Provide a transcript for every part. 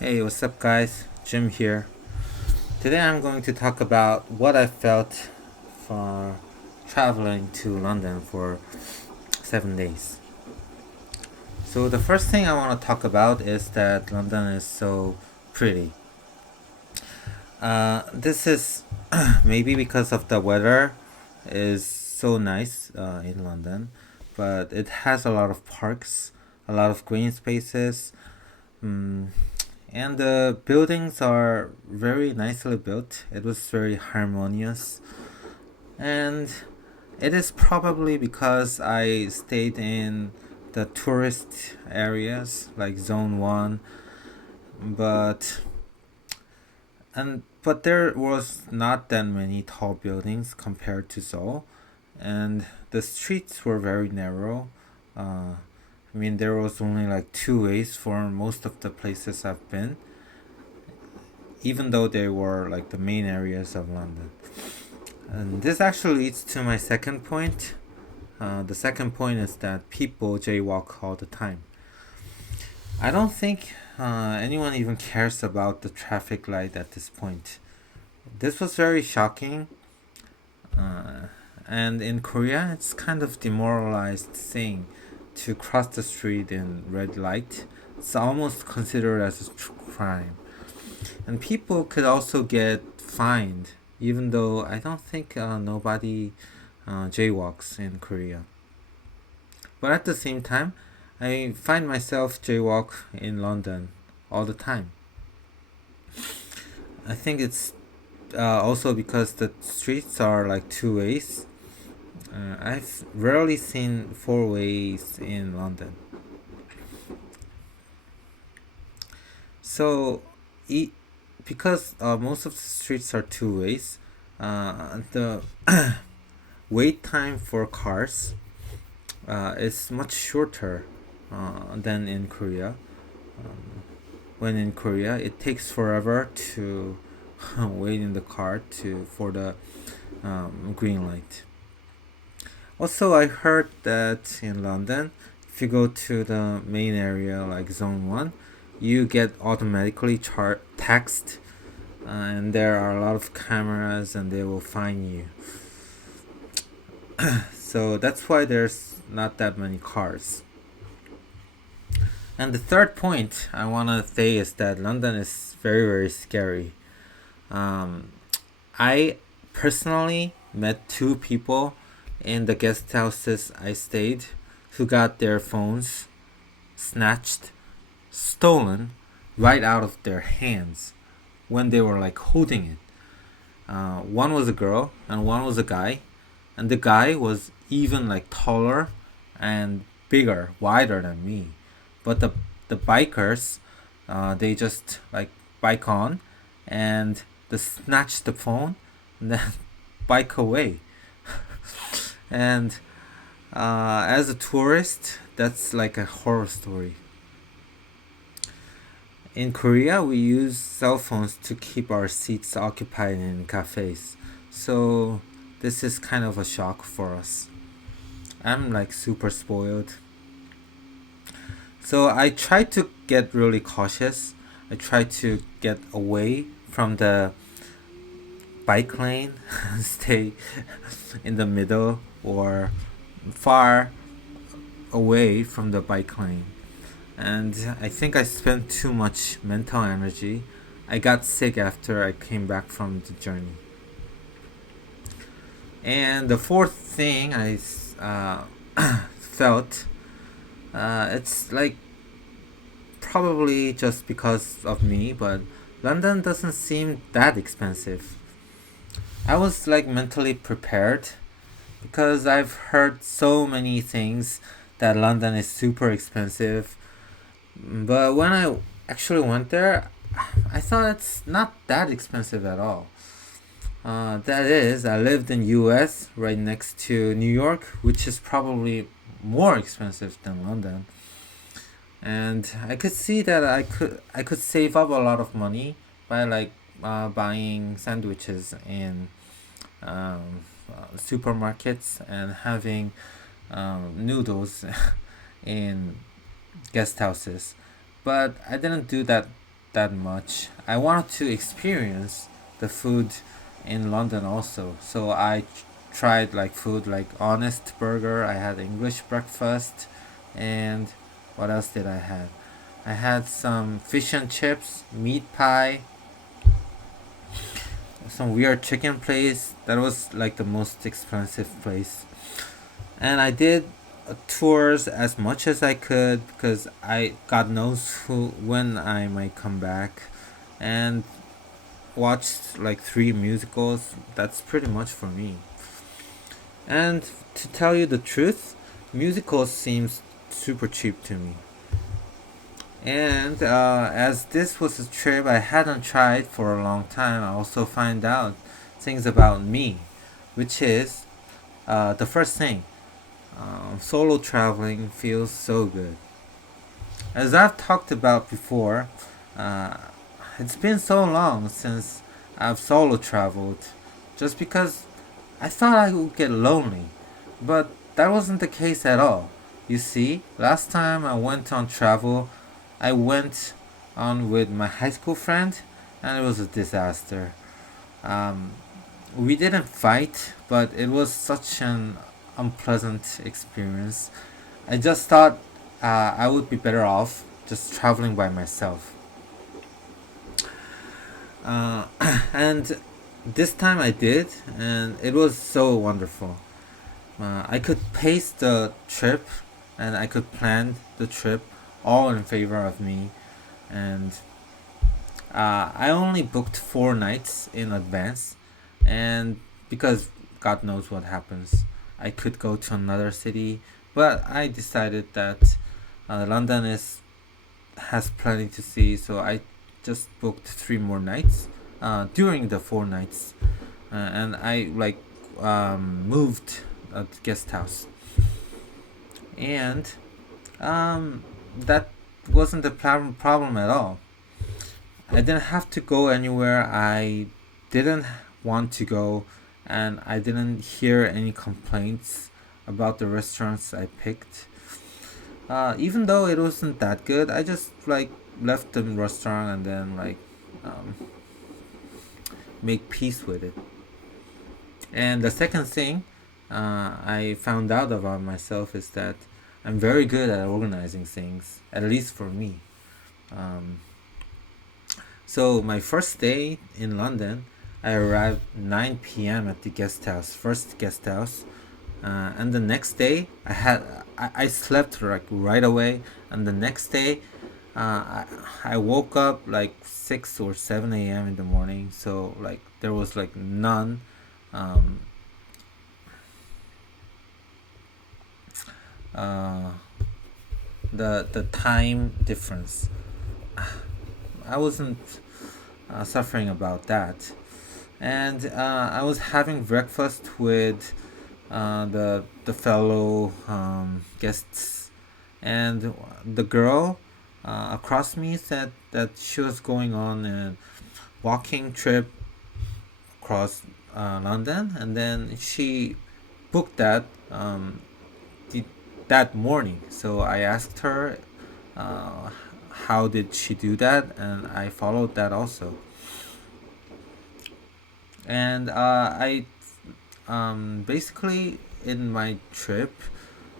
Hey, what's up, guys? Jim here. Today I'm going to talk about what I felt for traveling to London for 7 days. So, the first thing I want to talk about is that London is so pretty. This is maybe because of the weather is so nice in London, but it has a lot of parks, a lot of green spaces, mm, and the buildings are very nicely built. It was very harmonious. And it is probably because I stayed in the tourist areas like Zone 1, but but there was not that many tall buildings compared to Seoul, and the streets were very narrow. There was only like two ways for most of the places I've been, even though they were like the main areas of London. And this actually leads to my second point. The second point is that people jaywalk all the time. I don't think anyone even cares about the traffic light at this point. This was very shocking. Uh, and in Korea, it's kind of demoralized thing to cross the street in red light. It's almost considered as a crime. And people could also get fined, even though I don't think nobody jaywalks in Korea. But at the same time, I find myself jaywalk in London all the time. I think it's also because the streets are like two ways. I've rarely seen four ways in London. So, e- because most of the streets are two ways, the wait time for cars is much shorter than in Korea. When in Korea, it takes forever to wait in the car to for the green light. Also, I heard that in London, if you go to the main area like Zone One, you get automatically taxed, and there are a lot of cameras, and they will fine you. So that's why there's not that many cars. And the third point I want to say is that London is very, very scary. Um, I personally met two people in the guest houses I stayed who got their phones snatched, stolen right out of their hands when they were like holding it. One was a girl and one was a guy, and the guy was even like taller and bigger, wider than me. But the bikers, they just like bike on, and they snatch the phone, and then bike away. And as a tourist, that's like a horror story. In Korea, we use cell phones to keep our seats occupied in cafes. So this is kind of a shock for us. I'm like super spoiled. So I try to get really cautious. I try to get away from the bike lane, stay in the middle or far away from the bike lane. And I think I spent too much mental energy. I got sick after I came back from the journey. And the fourth thing I felt, it's like probably just because of me, but London doesn't seem that expensive. I was like mentally prepared because I've heard so many things that London is super expensive. But when I actually went there, I thought it's not that expensive at all. That is, I lived in U.S. right next to New York, which is probably more expensive than London. And I could see that I could save up a lot of money by like buying sandwiches in supermarkets and having noodles in guest houses. But I didn't do that that much. I wanted to experience the food in London also. So I tried like food like Honest Burger. I had English breakfast, and what else did I have? I had some fish and chips, meat pie, some weird chicken place. That was like the most expensive place. And I did tours as much as I could because I God knows who when I might come back, and watched like three musicals. That's pretty much for me. And to tell you the truth, musicals seems super cheap to me. And as this was a trip I hadn't tried for a long time, I also find out things about me, which is the first thing. Solo traveling feels so good. As I've talked about before, uh, it's been so long since I've solo traveled, just because I thought I would get lonely, but that wasn't the case at all. You see, last time I went on travel, I went on with my high school friend, and it was a disaster. Um, we didn't fight, but it was such an unpleasant experience. I just thought I would be better off just traveling by myself. Uh, and this time I did, and it was so wonderful. I could pace the trip, and I could plan the trip all in favor of me. And I only booked 4 nights in advance, and because God knows what happens, I could go to another city. But I decided that London is has plenty to see, so I just booked 3 more nights during the 4 nights, and I like moved a guest house, and that wasn't the problem at all. I didn't have to go anywhere I didn't want to go, and I didn't hear any complaints about the restaurants I picked. Even though it wasn't that good, I just like left the restaurant and then like um, make peace with it. And the second thing I found out about myself is that I'm very good at organizing things, at least for me. Um, so my first day in London, I arrived 9 p.m. at the guest house, first guest house, and the next day I slept like right away, and the next day I woke up like 6 or 7 a.m. in the morning, so like there was like none. Um, uh, the time difference. I wasn't suffering about that, and I was having breakfast with the fellow guests, and the girl across me said that she was going on a walking trip across London, and then she booked that the, that morning. So I asked her uh, how did she do that, and I followed that also. And I basically in my trip,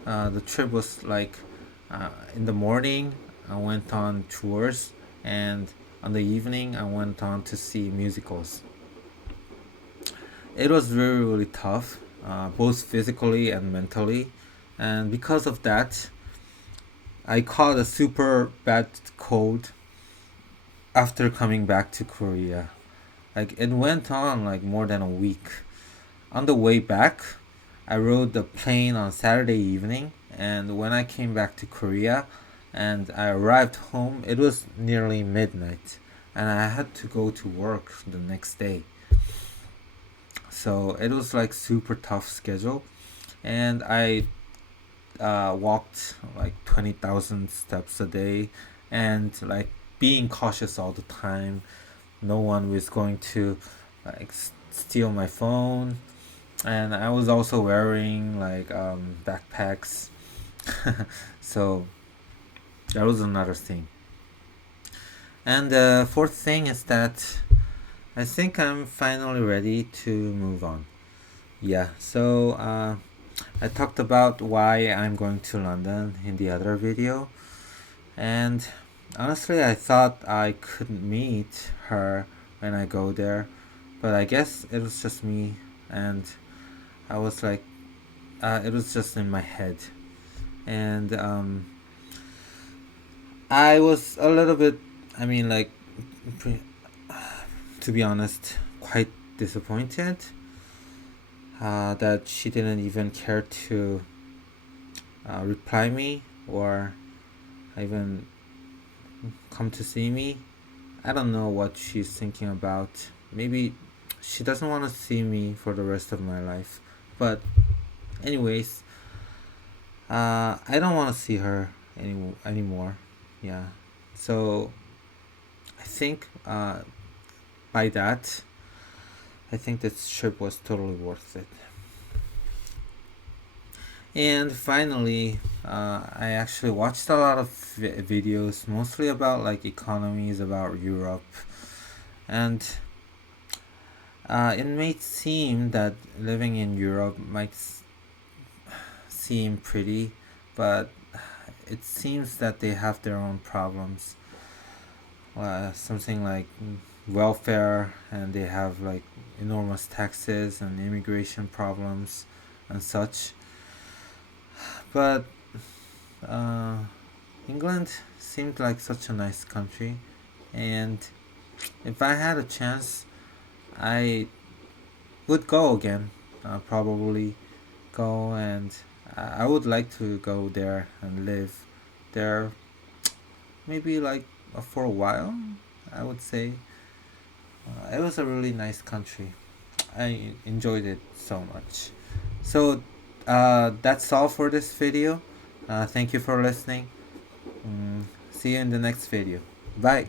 the trip was like in the morning I went on tours, and on the evening I went on to see musicals. It was really really tough, both physically and mentally, and because of that, I caught a super bad cold after coming back to Korea. Like it went on like more than a week. On the way back, I rode the plane on Saturday evening, and when I came back to Korea and I arrived home, it was nearly midnight, and I had to go to work the next day. So it was like super tough schedule, and I walked like 20,000 steps a day, and like being cautious all the time. No one was going to like steal my phone, and I was also wearing like backpacks. So that was another thing. And the fourth thing is that I think I'm finally ready to move on. Yeah, so I talked about why I'm going to London in the other video, and honestly, I thought I could meet her when I go there, but I guess it was just me, and I was like, it was just in my head, and I was a little bit, I mean, like, pre- to be honest, quite disappointed that she didn't even care to reply me or even come to see me. I don't know what she's thinking about. Maybe she doesn't want to see me for the rest of my life. But anyways, I don't want to see her anymore. Yeah. So I think by that, I think this trip was totally worth it. And finally, I actually watched a lot of videos, mostly about like economies about Europe, and it may seem that living in Europe might seem pretty, but it seems that they have their own problems. Something like welfare, and they have like enormous taxes and immigration problems and such. But uh, England seemed like such a nice country, and if I had a chance, I would go again. Probably go, and I would like to go there and live there, maybe like for a while. I would say it was a really nice country. I enjoyed it so much. So that's all for this video. Thank you for listening. See you in the next video. Bye.